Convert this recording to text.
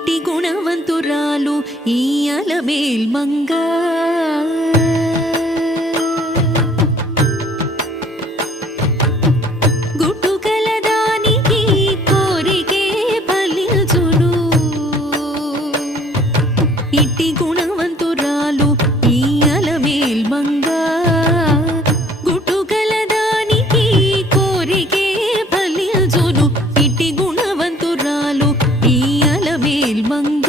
ఇట్టి గుణవంతురాలు ఈ అలమేల్ మంగ గుట్టుకలదానికి కోరికే ఫలించును ఇట్టి గుణవంతురాలు ఈ అలమేల్ మంగ గుట్టుకలదానికి కోరికే ఫలించును ఇట్టి గుణవంతురాలు ఈ అలమేల్ మంగ